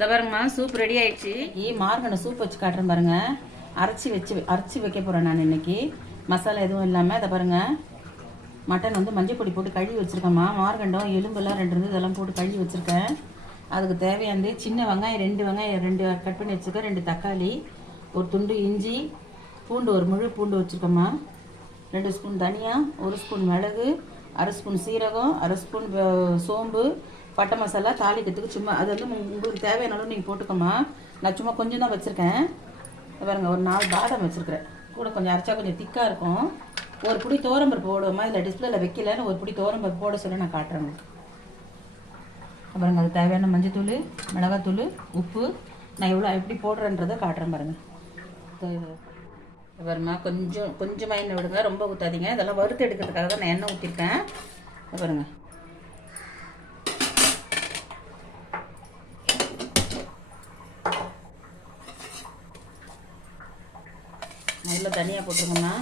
இந்த பாருங்கம்மா soup ready ஆயிடுச்சு. மார்கனை சூப் வச்சு காட்டுறேன் பாருங்க. அரைச்சி வச்சு அரைச்சி வைக்க போகிறேன் நான் இன்னைக்கு. மசாலா எதுவும் இல்லாமல் இதை பாருங்க. மட்டன் வந்து மஞ்சள் பொடி போட்டு கழுவி வச்சுருக்கேம்மா. மார்கண்டம் எலும்பெல்லாம் ரெண்டு இருந்து இதெல்லாம் போட்டு கழுவி வச்சுருக்கேன். அதுக்கு தேவையானது சின்ன வெங்காயம் ரெண்டு வெங்காயம் ரெண்டு கட் பண்ணி வச்சுருக்கேன். ரெண்டு தக்காளி ஒரு துண்டு இஞ்சி பூண்டு ஒரு முழு பூண்டு வச்சுருக்கேம்மா. ரெண்டு ஸ்பூன் தனியாக ஒரு ஸ்பூன் மிளகு அரை ஸ்பூன் சீரகம் அரை ஸ்பூன் சோம்பு பட்டை மசாலா தாளிக்கிறதுக்கு சும்மா அது வந்து உங்களுக்கு தேவையான அளவு நீங்கள் போட்டுக்கோமா நான் சும்மா கொஞ்சம் தான் வச்சுருக்கேன். பாருங்க ஒரு நாலு பாதாம் வச்சுருக்கிறேன். கூட கொஞ்சம் அரைச்சா கொஞ்சம் திக்காக இருக்கும். ஒரு பிடி தோரம்பருப்பு போடுவோமா? இதில் டிஸ்பிளேல வைக்கலன்னு ஒரு பிடி தோரம்பருப்பு போட சொல்லி நான் காட்டுறேன் உங்களுக்கு. பாருங்க அது தேவையான மஞ்சத்தூள் மிளகாத்தூள் உப்பு. நான் எவ்வளோ எப்படி போடுறேன்றதை காட்டுறேன் பாருங்கள் பாருமா கொஞ்சம் கொஞ்சமாக எண்ணெய் விடுங்க. ரொம்ப ஊற்றாதீங்க இதெல்லாம் வறுத்து எடுக்கிறதுக்காக தான் நான் எண்ணெய் ஊற்றிருக்கேன் பாருங்கள் முதல்ல தனியாக போட்டுருங்கம்மா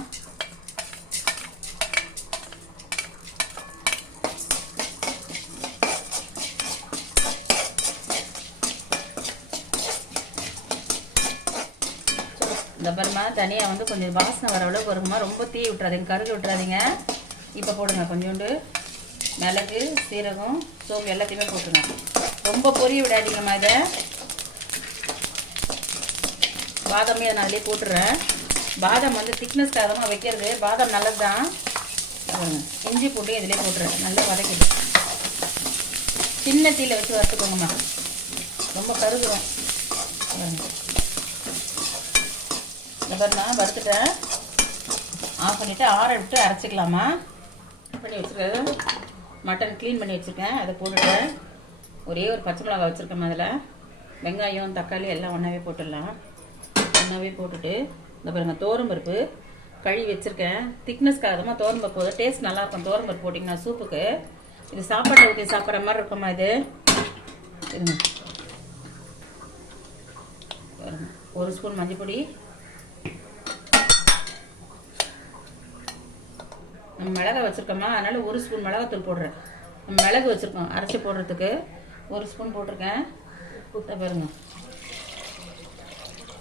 இந்த பாருமா தனியாக வந்து கொஞ்சம் வாசனை வர அளவுக்கு வருங்கம்மா. ரொம்ப தீ விட்றாதீங்க கருகு விட்றாதீங்க இப்போ போடுங்க கொஞ்சோண்டு மிளகு சீரகம் சோம்பு எல்லாத்தையுமே போட்டுருங்க. ரொம்ப பொரிய விடாதீங்கம்மா இதை. பாதாமே நான் அதிலே போட்டுறேன். பாதாம் வந்து திக்னஸ்க்காக தான் வைக்கிறது. பாதாம் நல்லது தான் இஞ்சி போட்டு இதிலே போட்டுறேன் நல்லா வதக்கிடு சின்ன தீயில வச்சு வறுத்துக்கோங்கம்மா. ரொம்ப பாரு நான் வறுத்துட்டேன். ஆஃப் பண்ணிவிட்டு ஆற விட்டு அரைச்சிக்கலாமா? பண்ணி வச்சுருக்கேன் மட்டன் க்ளீன் பண்ணி வச்சுருக்கேன். அதை போட்டுட்டேன் ஒரே ஒரு பச்சை மிளகா வச்சுருக்கேன் அதில். வெங்காயம் தக்காளி எல்லாம் ஒன்றாவே போட்டுடலாம். ஒன்றாவே போட்டுட்டு இந்த பாருங்க தோரம்பருப்பு கழுவி வச்சுருக்கேன். திக்னஸ்க்காக தான் தோரம்பருப்பு டேஸ்ட் நல்லாயிருக்கும். தோரம்பருப்பு போட்டிங்கன்னா சூப்புக்கு இது சாப்பாட்டை ஊற்றி சாப்பிட்ற மாதிரி இருக்குமா இது? ஒரு ஸ்பூன் மஞ்சள் பொடி. நம்ம மிளகா வச்சுருக்கோமா? அதனால் ஒரு ஸ்பூன் மிளகாத்தூள் போடுறேன். நம்ம மிளகு வச்சுருக்கோம் அரைச்சி போடுறதுக்கு. ஒரு ஸ்பூன் போட்டிருக்கேன். ஊற்ற பாருங்க.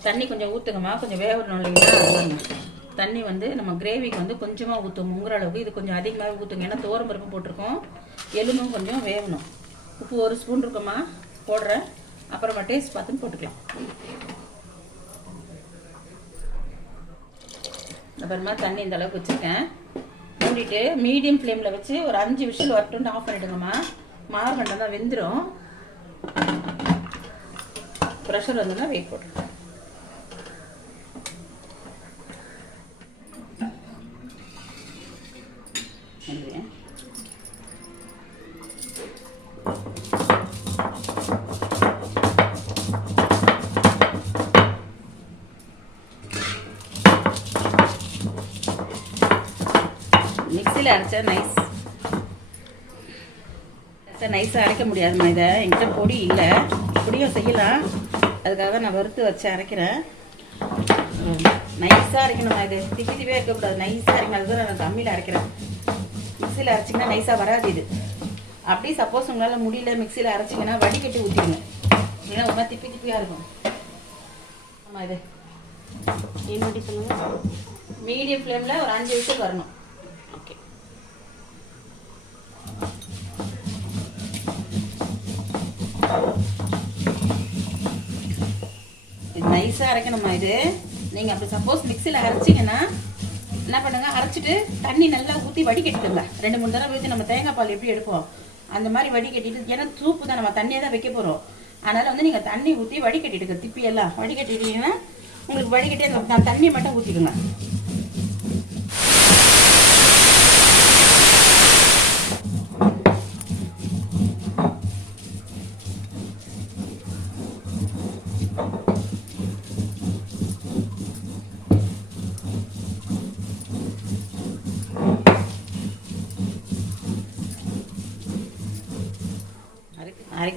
தண்ணி கொஞ்சம் ஊற்றுங்கம்மா கொஞ்சம் வேகணும் இல்லைங்களா? தண்ணி வந்து நம்ம கிரேவிக்கு வந்து கொஞ்சமாக ஊற்றும் முங்குற அளவுக்கு இது கொஞ்சம் அதிகமாகவே ஊற்றுங்க ஏன்னா தோரம் பருப்பு போட்டிருக்கோம். எலும்பும் கொஞ்சம் வேகணும். உப்பு ஒரு ஸ்பூன் இருக்குமா போடுறேன். அப்புறமா டேஸ்ட் பார்த்துன்னு போட்டுக்கலாம். அப்புறமா தண்ணி இந்த அளவுக்கு வச்சுருக்கேன். மூடிட்டு மீடியம் ஃப்ளேமில் வச்சு ஒரு அஞ்சு விஷயம் வரட்டும்னு ஆஃப் பண்ணிடுங்கம்மா. மார்கண்டம் தான் வெந்துடும் ப்ரெஷர் வந்ததுன்னா வெயிட் போட்டுருக்கேன் மிக்சியில் அரைச்சா நைஸ் நைஸாக அரைக்க முடியாதும்மா இதை. என்கிட்ட பொடி இல்லை. பொடியும் செய்யலாம். அதுக்காக நான் வறுத்து வச்சு அரைக்கிறேன். நைஸாக அரைக்கணும்மா இது. திப்பி திப்பியாக இருக்கக்கூடாது. நைஸாக அரைக்கணும். அதுதான் நான் கம்மியில் அரைக்கிறேன். மிக்சியில் அரைச்சிங்கன்னா நைஸாக வராது இது. அப்படி சப்போஸ் உங்களால் முடியல மிக்சியில் அரைச்சிங்கன்னா வடிகட்டி ஊற்றிடுங்க இல்லைன்னா ஒரு மாதிரி திப்பி திப்பியாக இருக்கும். ஆமாம் இது. மீடியம் ஃப்ளேமில் ஒரு அஞ்சு விசில் வரணும். நைஸாக அரைக்கணுமா இது? நீங்கள் அப்படி சப்போஸ் மிக்சியில் அரைச்சிங்கன்னா என்ன பண்ணுங்கள் அரைச்சிட்டு தண்ணி நல்லா ஊற்றி வடிகட்டிடுங்க. ரெண்டு மூணு தடவை ஊற்றி நம்ம தேங்காய் பால் எப்படி எடுப்போம்? அந்த மாதிரி வடிகட்டிட்டு ஏன்னா சூப்பு தான் நம்ம தண்ணியை தான் வைக்க போகிறோம் அதனால் வந்து நீங்கள் தண்ணி ஊற்றி வடிகட்டிடுங்க திப்பி எல்லாம் வடிகட்டிட்டீங்கன்னா உங்களுக்கு வடிகட்டி அந்த தண்ணியை தண்ணி மட்டும் ஊற்றிடுங்க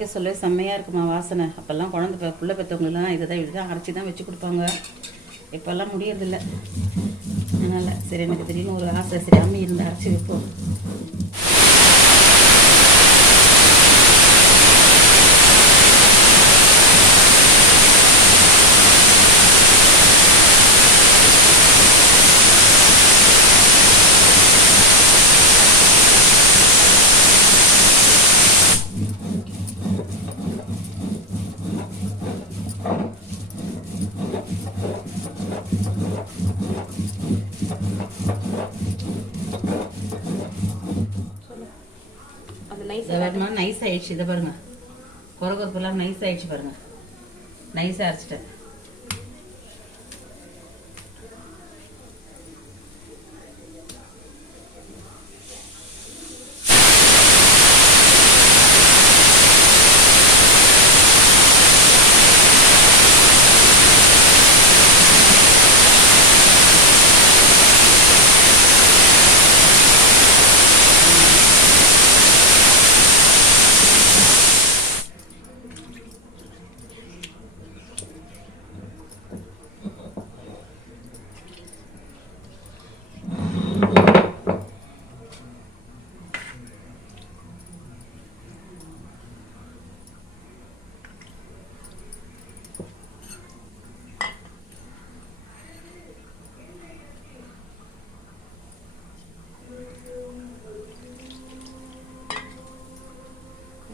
அரைக்க சொல்ல செம்மையாக இருக்குமா வாசனை. அப்போல்லாம் குழந்தை பிள்ளை புள்ள பெற்றவங்களுக்குலாம் இதை தான் இப்படி தான் அரைச்சி தான் வச்சு கொடுப்பாங்க. இப்போல்லாம் முடியறதில்ல. அதனால் சரி எனக்கு திடீர்னு ஒரு ஆசை. சரி அம்மி இருந்து அரைச்சி வைப்போம். நைஸ் நைஸ் ஆயிடுச்சு இதை பாருங்க. குறகுறப்பெல்லாம் நைஸ் ஆயிடுச்சு பாருங்க. நைஸாக அரைச்சிட்டேன்.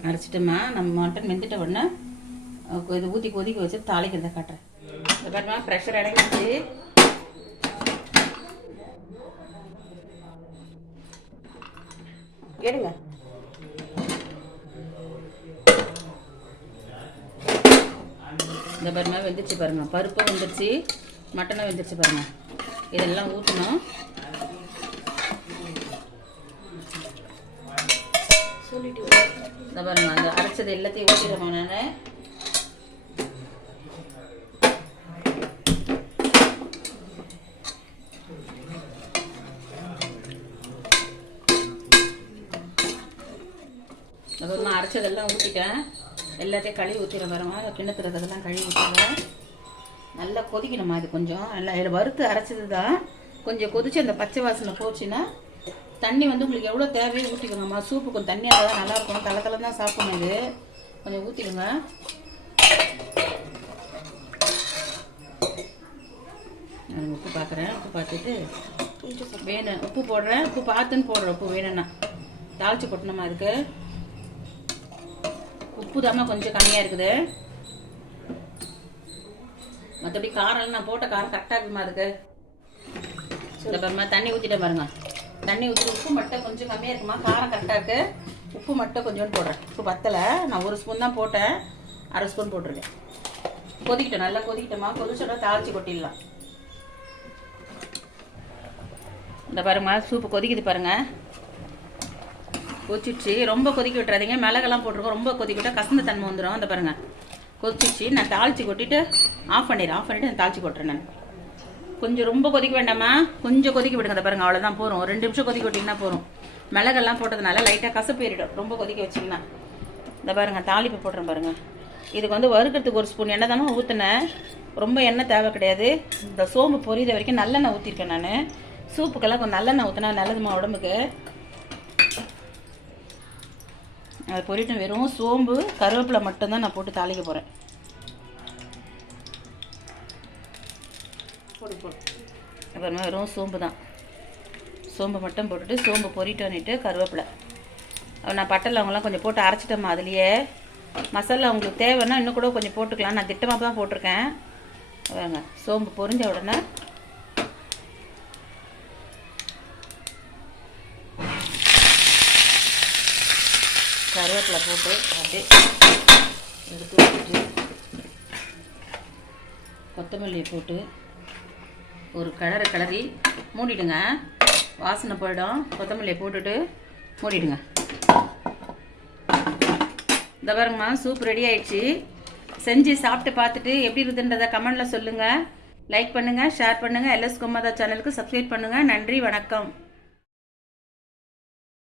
அரைச்சிட்டோமா நம்ம மட்டன் வெந்துட்ட உடனே இது ஊற்றி கொதிக்க வச்சு தாளிக்கிறத காட்டுறேன். இந்த பாருமா ப்ரெஷர் அடங்கிச்சு எடுங்க. இந்த பாருமா வெந்துருச்சு பாருங்க பருப்பும் வெந்துருச்சு மட்டனும் வெந்துருச்சு பாருங்க இதெல்லாம் ஊற்றணும் இந்த பாருங்க அந்த அரைச்சது எல்லாத்தையும் ஊற்றிடுவேன் நான். அப்புறமா அரைச்சதெல்லாம் ஊற்றிட்டேன் எல்லாத்தையும் கழுவி ஊற்றிடுறேன் பாருங்க கிண்ணத்துறதெல்லாம் கழுவி ஊற்றிடுறேன் நல்லா கொதிக்கணுமா இது கொஞ்சம்? நல்லா இதில் வறுத்து அரைச்சது தான் கொஞ்சம் கொதிச்சு அந்த பச்சை வாசனை போச்சுன்னா தண்ணி வந்து உங்களுக்கு எவ்வளோ தேவையோ ஊற்றிக்கோங்கம்மா சூப்பு கொஞ்சம் தண்ணி தான் நல்லா இருக்கும் தலை தலை தான் சாப்பிடணும் இது. கொஞ்சம் ஊற்றிக்கோங்க நான் உப்பு பார்க்குறேன் உப்பு பார்த்துட்டு வேணும் உப்பு போடுறேன். உப்பு பார்த்துன்னு போடுறேன். உப்பு வேணும்னா. தாளிச்சு கொட்டினமா அதுக்கு? உப்பு தாம்மா கொஞ்சம் கம்மியாக இருக்குது. மற்றபடி காரம் நான் போட்ட காரம் கரெக்டாக இருக்குமா அதுக்கு? இந்த தண்ணி ஊற்றிட்டேன் பாருங்க. தண்ணி ஊற்றி உப்பு மட்டும் கொஞ்சம் கம்மியாக இருக்குமா? காரம் கரெக்டாக இருக்குது உப்பு மட்டும் கொஞ்சோண்டு போடுறேன். உப்பு பத்தலை. நான் ஒரு ஸ்பூன் தான் போட்டேன். அரை ஸ்பூன் போட்டிருக்கேன். கொதிக்கிட்டோம். நல்லா கொதிக்கிட்டோமா கொதிச்சோட தாளித்து கொட்டிடலாம். இந்த பாருங்கம்மா சூப்பு கொதிக்குது பாருங்கள் கொதிச்சிடுச்சு. ரொம்ப கொதிக்க விட்டுறாதீங்க. மிளகெல்லாம் போட்டிருக்கோம். ரொம்ப கொதிக்க விட்டால் கசந்த தன்மை வந்துடும் அந்த பாருங்கள் கொதிச்சிச்சு நான் தாளித்து கொட்டிட்டு ஆஃப் பண்ணிடுறேன் ஆஃப் பண்ணிவிட்டு நான் தாளித்து கொட்டுறேன் நான். கொஞ்சம் ரொம்ப கொதிக்க வேண்டாமா கொஞ்சம் கொதிக்க விடுங்க. அதை பாருங்க அவ்வளோதான் போகிறோம் ரெண்டு நிமிஷம் கொதிக்க விட்டிங்கன்னா போதும் மிளகெல்லாம் போட்டதுனால லைட்டாக கசப்பு ஏறிடும். ரொம்ப கொதிக்க வச்சிங்கன்னா. இந்த பாருங்க தாளிப்பு போடுறேன் பாருங்கள் இதுக்கு வந்து வறுக்கிறதுக்கு ஒரு ஸ்பூன் எண்ணெய் தானே ஊற்றினேன் ரொம்ப எண்ணெய் தேவை கிடையாது. இந்த சோம்பு பொரியிற வரைக்கும் நல்லெண்ணெய் ஊற்றிருக்கேன் நான். சூப்புக்கெல்லாம் கொஞ்சம் நல்லெண்ணெய் ஊற்றினா நல்லதுமா உடம்புக்கு. அது பொரிட்டு வெறும் சோம்பு கருவேப்பிலை மட்டும்தான் நான் போட்டு தாளிக்க போகிறேன் அப்புறமா வெறும் சோம்பு தான். சோம்பு மட்டும் போட்டுட்டு சோம்பு பொரிட்டோன்னுட்டு வந்துட்டு கருவேப்பிலை நான் பட்டை லவங்கெல்லாம் கொஞ்சம் போட்டு அரைச்சிட்டோம்மா அதுலேயே. மசாலா உங்களுக்கு தேவைன்னா இன்னும் கூட கொஞ்சம் போட்டுக்கலாம். நான் திட்டமாக தான் போட்டிருக்கேன். வாங்க சோம்பு பொரிஞ்ச உடனே கருவேப்பிலை போட்டு அப்படியே எடுத்து வச்சுட்டு கொத்தமல்லியை போட்டு ஒரு கிளறு கிளறி மூடிடுங்க. வாசனை போயிடும். கொத்தமல்லியை போட்டுட்டு மூடிடுங்க. இந்த பாருங்கம்மா சூப் ரெடி ஆயிடுச்சு. செஞ்சு சாப்பிட்டு பார்த்துட்டு எப்படி இருக்குதுன்றதை கமெண்ட்ல சொல்லுங்க. லைக் பண்ணுங்க ஷேர் பண்ணுங்க. எல்எஸ் குமாதா சேனலுக்கு சப்ஸ்கிரைப் பண்ணுங்க. நன்றி வணக்கம்.